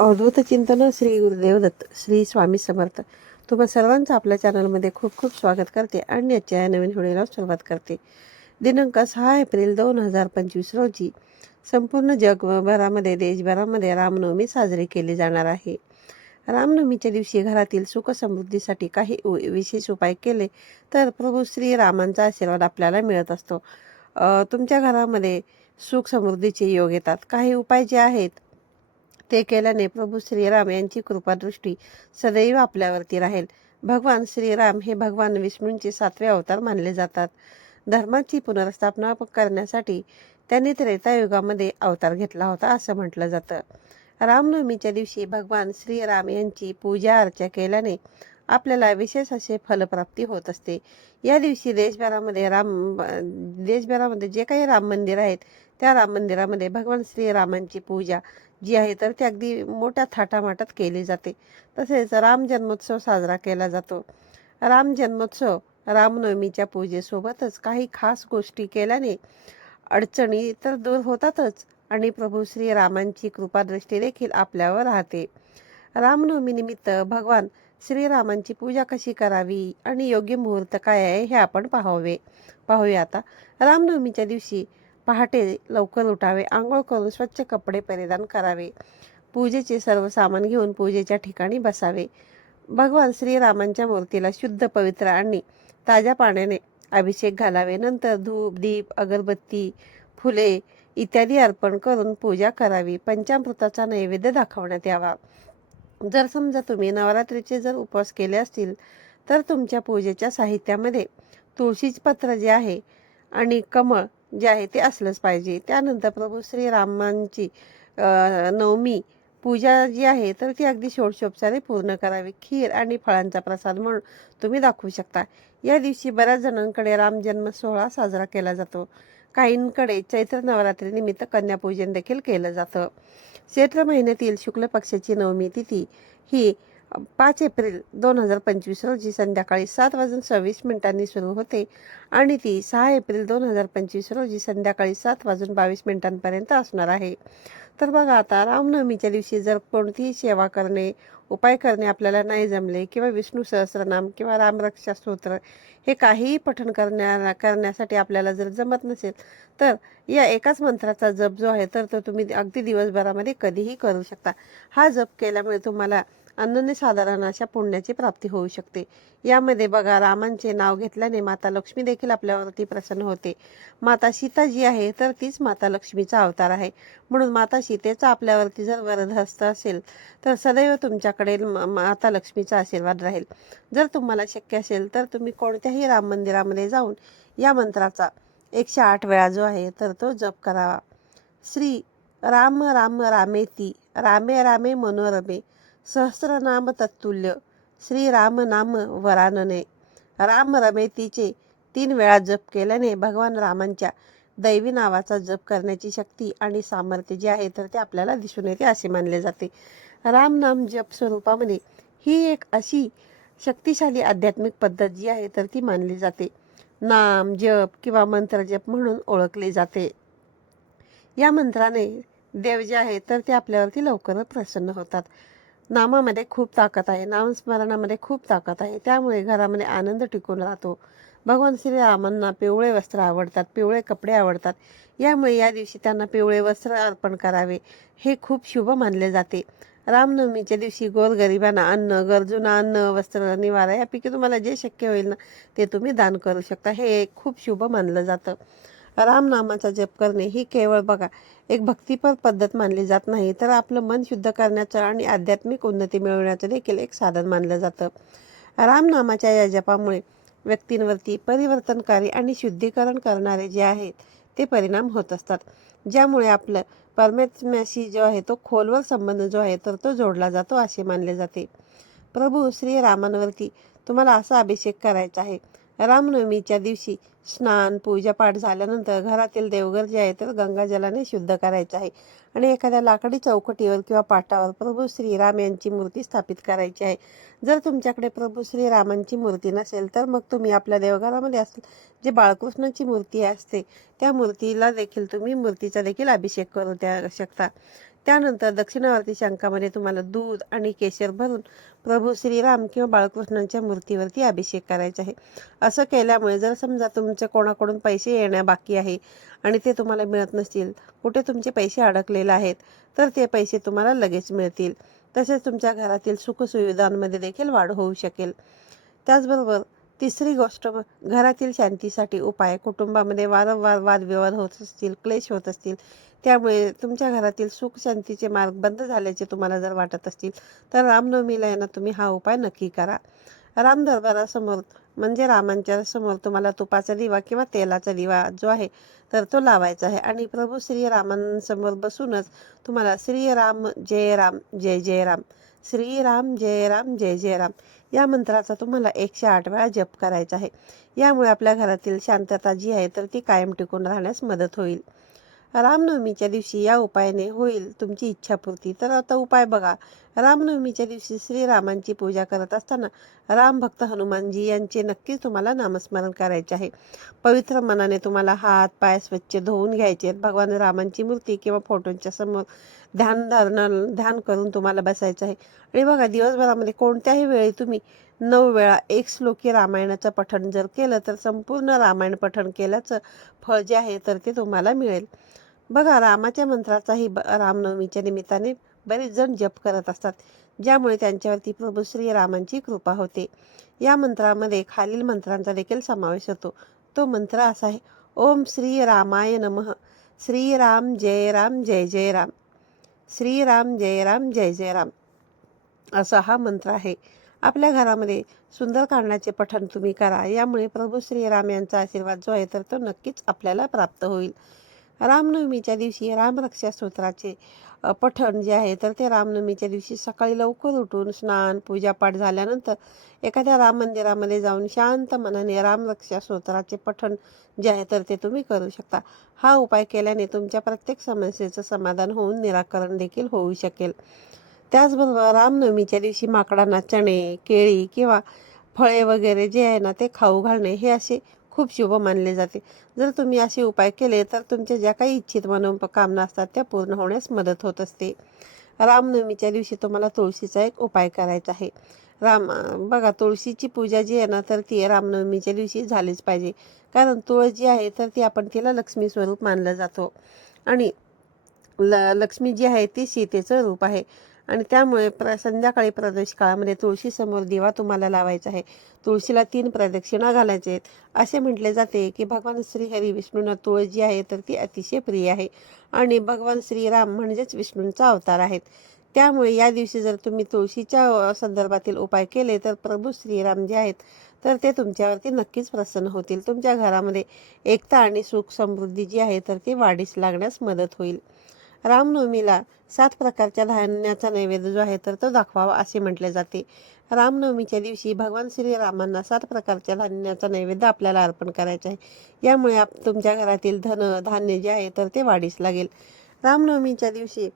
अवधूत चिंतन श्री गुरुदेव दत्त श्री स्वामी समर्थ. तुम्हा सर्वांचं आपल्या चॅनलमध्ये खूप खूप स्वागत करते आणि आजच्या नवीन व्हिडिओला सुरुवात करते. दिनांक 6 एप्रिल 2025 रोजी संपूर्ण जगभरामध्ये देशभरामध्ये रामनवमी साजरी केली जाणार आहे. रामनवमीच्या दिवशी घरातील सुख समृद्धीसाठी काही विशेष उपाय केले तर प्रभू श्रीरामांचा आशीर्वाद आपल्याला मिळत असतो. तुमच्या घरामध्ये सुख समृद्धीचे योग येतात. काही उपाय जे आहेत ते केल्याने प्रभू श्रीराम यांची कृपादृष्टी सदैव आपल्यावरती राहील. भगवान श्रीराम हे भगवान विष्णूंचे 7वे अवतार मानले जातात. धर्माची पुनर्स्थापना करण्यासाठी त्यांनी त्रेतायुगामध्ये अवतार घेतला होता असं म्हटलं जातं. रामनवमीच्या दिवशी भगवान श्रीराम यांची पूजा अर्चा केल्याने आपल्याला विशेष असे फलप्राप्ती होत असते. या दिवशी देशभरामध्ये जे काही राम मंदिर आहेत त्या राम मंदिरामध्ये भगवान श्रीरामांची पूजा जी आहे तर ती अगदी मोठ्या थाटामाटात केली जाते. तसेच राम जन्मोत्सव साजरा केला जातो. राम जन्मोत्सव रामनवमीच्या पूजेसोबतच काही खास गोष्टी केल्याने अडचणी तर दूर होतातच आणि प्रभू श्रीरामांची कृपादृष्टी देखील आपल्यावर राहते. रामनवमी निमित्त भगवान श्रीरामांची पूजा कशी करावी आणि योग्य मुहूर्त काय आहे हे आपण पाहूया आता. रामनवमीच्या दिवशी पहाटे लवकर उठावे, आंघोळ करून स्वच्छ कपडे परिधान करावे, पूजेचे सर्व सामान घेऊन पूजेच्या ठिकाणी बसावे. भगवान श्रीरामांच्या मूर्तीला शुद्ध, पवित्र आणि ताज्या पाण्याने अभिषेक घालावे. नंतर धूप, दीप, अगरबत्ती, फुले इत्यादी अर्पण करून पूजा करावी. पंचामृताचा नैवेद्य दाखवण्यात यावा. जर समजा तुम्ही नवरात्रीचे जर उपवास केले असतील तर तुमच्या पूजेच्या साहित्यामध्ये तुळशीचे पत्र जे आहे आणि कमळ जे आहे ते असलंच पाहिजे. त्यानंतर प्रभू श्रीरामांची नवमी पूजा जी आहे तर ती अगदी षोडशोपचारे पूर्ण करावी. खीर आणि फळांचा प्रसाद म्हणून तुम्ही दाखवू शकता. या दिवशी बऱ्याच जणांकडे राम जन्म सोहळा साजरा केला जातो. काहींकडे चैत्र नवरात्री निमित्त कन्यापूजन देखील केलं जातं. चैत्र महिन्यातील शुक्ल पक्षाची नवमी तिथी ही 5 एप्रिल 2025 रोजी संध्याकाळी 7:26 सुरू होते आणि ती 6 एप्रिल 2025 रोजी संध्याकाळी 7:22 असणार आहे. तर बघा, आता रामनवमीच्या दिवशी जर कोणतीही सेवा करणे, उपाय करणे आपल्याला नाही जमले किंवा विष्णू सहस्त्रनाम किंवा रामरक्षा स्तोत्र हे काहीही पठण करण्यासाठी आपल्याला जर जमत नसेल तर या एकाच मंत्राचा जप जो आहे तर तो तुम्ही अगदी दिवसभरामध्ये कधीही करू शकता. हा जप केल्यामुळे तुम्हाला अनन्यसाधारण अशा पुण्याची प्राप्ती होऊ शकते. यामध्ये बघा, रामांचे नाव घेतल्याने माता लक्ष्मी देखील आपल्यावरती प्रसन्न होते. माता सीता जी आहे तर तीच माता लक्ष्मीचा अवतार आहे. म्हणून माता सीतेचा आपल्यावरती जर वरदहस्त असेल तर सदैव तुमच्याकडे माता लक्ष्मीचा आशीर्वाद राहील. जर तुम्हाला शक्य असेल तर तुम्ही कोणत्याही राम मंदिरामध्ये जाऊन या मंत्राचा 108 वेळा जो आहे तर तो जप करावा. श्री राम राम रामेती रामे रामे मनोरमे सहस्रनाम तत्तुल्य श्रीराम नाम वरानने. राम रमेतीचे 3 वेळा जप केल्याने भगवान रामांच्या दैवी नावाचा जप करण्याची शक्ती आणि सामर्थ्य जे आहे तर ते आपल्याला दिसून येते असे मानले जाते. राम नाम जप स्वरूपामध्ये ही एक अशी शक्तिशाली आध्यात्मिक पद्धत जी आहे तर ती मानली जाते. नाम जप किंवा मंत्र जप म्हणून ओळखले जाते. या मंत्राने देव जे आहे तर ते आपल्यावरती लवकरच प्रसन्न होतात. नामामध्ये खूप ताकद आहे, नामस्मरणामध्ये खूप ताकद आहे. त्यामुळे घरामध्ये आनंद टिकून राहतो. भगवान श्रीरामांना पिवळे वस्त्र आवडतात, पिवळे कपडे आवडतात. यामुळे या दिवशी त्यांना पिवळे वस्त्र अर्पण करावे हे खूप शुभ मानले जाते. रामनवमीच्या दिवशी गोरगरिबांना अन्न, गरजूंना अन्न, वस्त्र, निवारा यापैकी तुम्हाला जे शक्य होईल ना ते तुम्ही दान करू शकता. हे खूप शुभ मानलं जातं. रामनामाचा जप करणे ही केवळ बघा एक भक्तिपर पद्धत मानली जात नाही तर आपलं मन शुद्ध करण्याचं आणि आध्यात्मिक उन्नती मिळवण्याचं देखील एक साधन मानलं जातं. रामनामाच्या या जपामुळे व्यक्तींवरती परिवर्तनकारी आणि शुद्धीकरण करणारे जे आहेत ते परिणाम होत असतात, ज्यामुळे आपलं परमात्म्याशी जो आहे तो खोलवर संबंध जो आहे तर तो जोडला जातो असे मानले जाते. प्रभू श्रीरामांवरती तुम्हाला असा अभिषेक करायचा आहे. रामनवमीच्या दिवशी स्नान, पूजापाठ झाल्यानंतर घरातील देवघर जे आहे तर गंगाजलाने शुद्ध करायचं आहे आणि एखाद्या लाकडी चौकटीवर किंवा पाटावर प्रभू श्रीराम यांची मूर्ती स्थापित करायची आहे. जर तुमच्याकडे प्रभू श्रीरामांची मूर्ती नसेल तर मग तुम्ही आपल्या देवघरामध्ये असेल जे बाळकृष्णाची मूर्ती असते त्या मूर्तीचा देखील अभिषेक करू शकता. त्यानंतर दक्षिणावर्ती शंखामध्ये तुम्हाला दूध आणि केशर भरून प्रभू श्रीराम किंवा बाळकृष्णांच्या मूर्तीवरती अभिषेक करायचा आहे. असं केल्यामुळे जर समजा तुमचे कोणाकडून पैसे येण्या बाकी आहे आणि ते तुम्हाला मिळत नसतील, कुठे तुमचे पैसे अडकलेले आहेत, तर ते पैसे तुम्हाला लगेच मिळतील. तसेच तुमच्या घरातील सुखसुविधांमध्ये देखील वाढ होऊ शकेल. त्याचबरोबर तिसरी गोष्ट, घरातील शांतीसाठी उपाय. कुटुंबामध्ये वारंवार वादविवाद होत असतील, क्लेश होत असतील, त्यामुळे तुमच्या घरातील सुख शांतीचे मार्ग बंद झाल्याचे तुम्हाला जर वाटत असतील, तर रामनवमीला आहे ना तुम्ही हा उपाय नक्की करा. राम दरबारासमोर म्हणजे रामांच्या समोर तुम्हाला तुपाचा दिवा किंवा तेलाचा दिवा जो आहे तर तो लावायचा आहे आणि प्रभू श्रीरामांसमोर बसूनच तुम्हाला श्रीराम जय राम जय जय राम, श्रीराम जय राम जय जय राम या मंत्राचा तुम्हाला 108 वेळा जप करायचा आहे. यामुळे आपल्या घरातील शांतता जी आहे तर ती कायम टिकून राहण्यास मदत होईल. रामनवमीच्या दिवशी या उपायाने होईल तुमची इच्छापूर्ती. तर आता उपाय बघा. रामनवमीच्या दिवशी श्रीरामांची पूजा करत असताना राम भक्त हनुमानजी यांचे नक्कीच तुम्हाला नामस्मरण करायचे आहे. पवित्र मनाने तुम्हाला हात पाय स्वच्छ धुवून घ्यायचे. भगवान रामांची मूर्ती किंवा फोटोंच्या समोर ध्यान करून तुम्हाला बसायचं आहे. आणि बघा, दिवसभरामध्ये कोणत्याही वेळी तुम्ही 9 वेळा एक श्लोकी रामायणाचं पठण जर केलं तर संपूर्ण रामायण पठण केल्याचं फळ जे आहे तर ते तुम्हाला मिळेल. बघा, रामाच्या मंत्राचाही रामनवमीच्या निमित्ताने बरेच जण जप करत असतात, ज्यामुळे त्यांच्यावरती प्रभू श्रीरामांची कृपा होते. या मंत्रामध्ये खालील मंत्रांचा देखील समावेश होतो. तो मंत्र असा आहे: ओम श्री रामाय नमः, श्रीराम जय राम जय जय राम, श्रीराम जय राम जय जय राम, असा हा मंत्र आहे. आपल्या घरामध्ये सुंदरकांडाचे पठण तुम्ही करा. यामुळे प्रभू श्रीराम यांचा आशीर्वाद जो आहे तर तो नक्कीच आपल्याला प्राप्त होईल. रामनवमीच्या दिवशी रामरक्षा स्तोत्राचे पठण जे आहे तर ते रामनवमीच्या दिवशी सकाळी लवकर उठून स्नान पूजापाठ झाल्यानंतर एखाद्या राम मंदिरामध्ये जाऊन शांत मनाने रामरक्षा स्तोत्राचे पठण जे आहे तर ते तुम्ही करू शकता. हा उपाय केल्याने तुमच्या प्रत्येक समस्येचं समाधान होऊन निराकरण देखील होऊ शकेल. त्याचबरोबर रामनवमीच्या दिवशी माकडांना चणे, केळी किंवा फळे वगैरे जे आहे ना ते खाऊ घालणे हे असे खूप शुभ मानले जाते. जर तुम्ही असे उपाय केले तर तुमच्या ज्या काही इच्छित मनोकामना असतात त्या पूर्ण होण्यास मदत होत असते. रामनवमीच्या दिवशी तुम्हाला तुळशीचा एक उपाय करायचा आहे. बघा, तुळशीची पूजा जी आहे ना तर ती रामनवमीच्या दिवशी झालीच पाहिजे. कारण तुळस जी आहे तर ती आपण तिला लक्ष्मी स्वरूप मानलं जातो आणि लक्ष्मी जी आहे ती सीतेचं रूप आहे. आणि त्यामुळे संध्याकाळी प्रदोष काळामध्ये तुळशीसमोर दिवा तुम्हाला लावायचा आहे. तुळशीला 3 प्रदक्षिणा घालायचे आहेत. असे म्हटले जाते की भगवान श्री हरी विष्णूंना तुळस जी आहे तर ती अतिशय प्रिय आहे आणि भगवान श्रीराम म्हणजेच विष्णूंचा अवतार आहेत. त्यामुळे या दिवशी जर तुम्ही तुळशीच्या संदर्भातील उपाय केले तर प्रभू श्रीराम जे आहेत तर ते तुमच्यावरती नक्कीच प्रसन्न होतील. तुमच्या घरामध्ये एकता आणि सुख समृद्धी जी आहे तर ती वाढीस लागण्यास मदत होईल. रामनवमीला 7 प्रकारच्या धान्याचा नैवेद्य जो आहे तर तो दाखवावा असे म्हटले जाते. रामनवमीच्या दिवशी भगवान श्रीरामांना 7 प्रकारच्या धान्याचा नैवेद्य आपल्याला अर्पण करायचा आहे. यामुळे तुमच्या घरातील धान्य जे आहे तर ते वाढीस लागेल. रामनवमीच्या दिवशी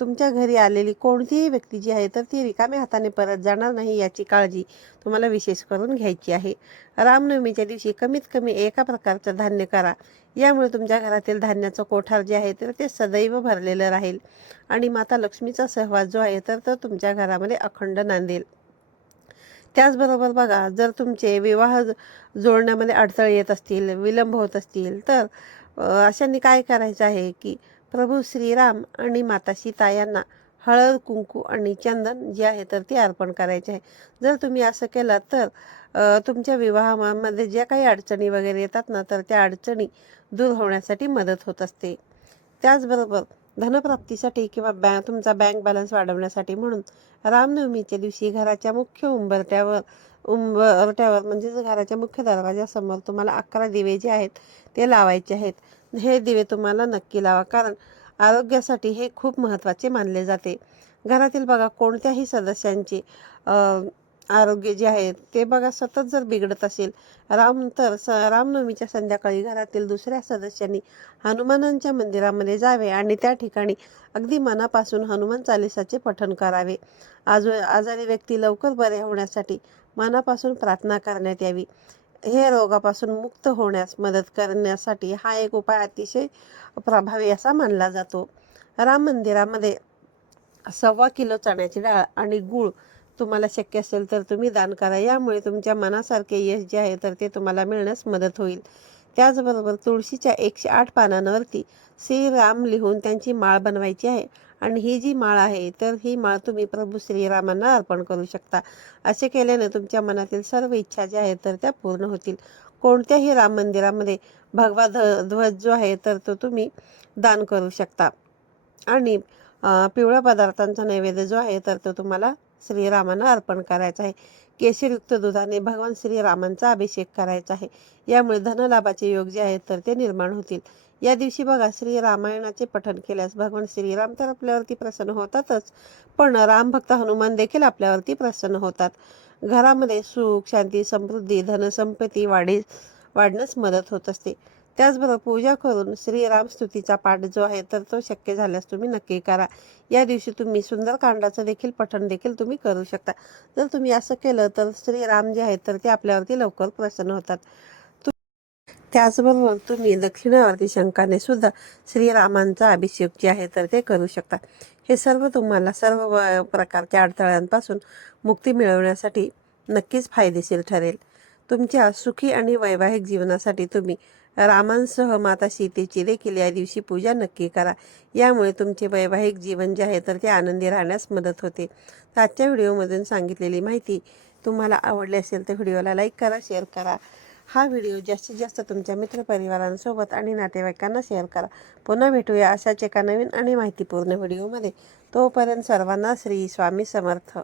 तुमच्या घरी आलेली कोणतीही व्यक्ती जी आहे तर ती रिकाम्या हाताने परत जाणार नाही याची काळजी तुम्हाला विशेष करून घ्यायची आहे. रामनवमीच्या दिवशी कमीत कमी एका प्रकारचं धान्य करा. यामुळे तुमच्या घरातील धान्याचं कोठार जे आहे तर ते सदैव भरलेलं राहील आणि माता लक्ष्मीचा सहवास जो आहे तर तो तुमच्या घरामध्ये अखंड नांदेल. त्याचबरोबर बघा, जर तुमचे विवाह जोडण्यामध्ये अडथळे येत असतील, विलंब होत असतील, तर अशांनी काय करायचं आहे की प्रभू श्रीराम आणि माता सीता यांना हळद, कुंकू आणि चंदन जे आहे तर ते अर्पण करायचे आहे. जर तुम्ही असं केलं तर तुमच्या विवाहामध्ये ज्या काही अडचणी वगैरे येतात ना तर त्या अडचणी दूर होण्यासाठी मदत होत असते. त्याचबरोबर धनप्राप्तीसाठी किंवा तुमचा बँक बॅलन्स वाढवण्यासाठी म्हणून रामनवमीच्या दिवशी घराच्या मुख्य उंबरट्यावर म्हणजेच घराच्या मुख्य दरवाजासमोर तुम्हाला 11 दिवे जे आहेत ते लावायचे आहेत. हे दिवे तुम्हाला नक्की लावा, कारण आरोग्यासाठी हे खूप महत्त्वाचे मानले जाते. घरातील बघा कोणत्याही सदस्यांचे आरोग्य जे आहे ते बघा सतत जर बिघडत असेल रामनवमीच्या संध्याकाळी घरातील दुसऱ्या सदस्यांनी हनुमानांच्या मंदिरामध्ये जावे आणि त्या ठिकाणी अगदी मनापासून हनुमान चालीसाचे पठण करावे. आजारी व्यक्ती लवकर बरे होण्यासाठी मनापासून प्रार्थना करण्यात यावी. हे रोगापासून मुक्त होण्यास मदत करण्यासाठी हा एक उपाय अतिशय प्रभावी असा मानला जातो. राम मंदिरामध्ये 1.25 किलो चण्याची डाळ आणि गूळ तुम्हाला शक्य असेल तर तुम्ही दान करा. यामुळे तुमच्या मनासारखे यश जे आहे तर ते तुम्हाला मिळण्यास मदत होईल. त्याचबरोबर तुळशीच्या 108 पानांवरती श्रीराम लिहून त्यांची माळ बनवायची आहे. आणि ही जी माळ आहे तर ही माळ तुम्ही प्रभू श्रीरामांना अर्पण करू शकता. असे केल्याने तुमच्या मनातील सर्व इच्छा ज्या आहेत तर त्या पूर्ण होतील. कोणत्याही राम मंदिरामध्ये भगवा ध्वज जो आहे तर तो तुम्ही दान करू शकता. आणि पिवळ्या पदार्थांचा नैवेद्य जो आहे तर तो तुम्हाला श्रीरामांना अर्पण करायचा आहे. केशरयुक्त दुधाने भगवान श्रीरामांचा अभिषेक करायचा आहे. यामुळे धनलाभाचे योग जे आहेत तर ते निर्माण होतील. या दिवशी बघा, श्रीरामायणाचे पठण केल्यास भगवान श्रीराम तर आपल्यावरती प्रसन्न होतातच, पण रामभक्त हनुमान देखील आपल्यावरती प्रसन्न होतात. घरामध्ये सुख, शांती, समृद्धी, धनसंपत्ती वाढण्यास मदत होत असते. त्याचबरोबर पूजा करून श्रीराम स्तुतीचा पाठ जो आहे तर तो शक्य झाल्यास तुम्ही नक्की करा. या दिवशी तुम्ही सुंदरकांडाचं देखील पठण देखील तुम्ही करू शकता. जर तुम्ही असं केलं तर श्रीराम जे आहेत तर ते आपल्यावरती लवकर प्रसन्न होतात. त्याचबरोबर तुम्ही दक्षिणावर्ती शंखाने सुद्धा श्रीरामांचा अभिषेक जे आहे तर ते करू शकता. हे सर्व तुम्हाला सर्व प्रकारच्या अडथळ्यांपासून मुक्ती मिळवण्यासाठी नक्कीच फायदेशीर ठरेल. तुमच्या सुखी आणि वैवाहिक जीवनासाठी तुम्ही रामांसह माता सीतेची देखील या दिवशी पूजा नक्की करा. यामुळे तुमचे वैवाहिक जीवन जे आहे तर ते आनंदी राहण्यास मदत होते. तर आजच्या व्हिडिओमधून सांगितलेली माहिती तुम्हाला आवडली असेल तर व्हिडिओला लाईक करा, शेअर करा. हा व्हिडिओ जास्तीत जास्त तुमच्या मित्रपरिवारांसोबत आणि नातेवाईकांना शेअर करा. पुन्हा भेटूया अशाच एका नवीन आणि माहितीपूर्ण व्हिडिओमध्ये. तोपर्यंत सर्वांना श्री स्वामी समर्थ.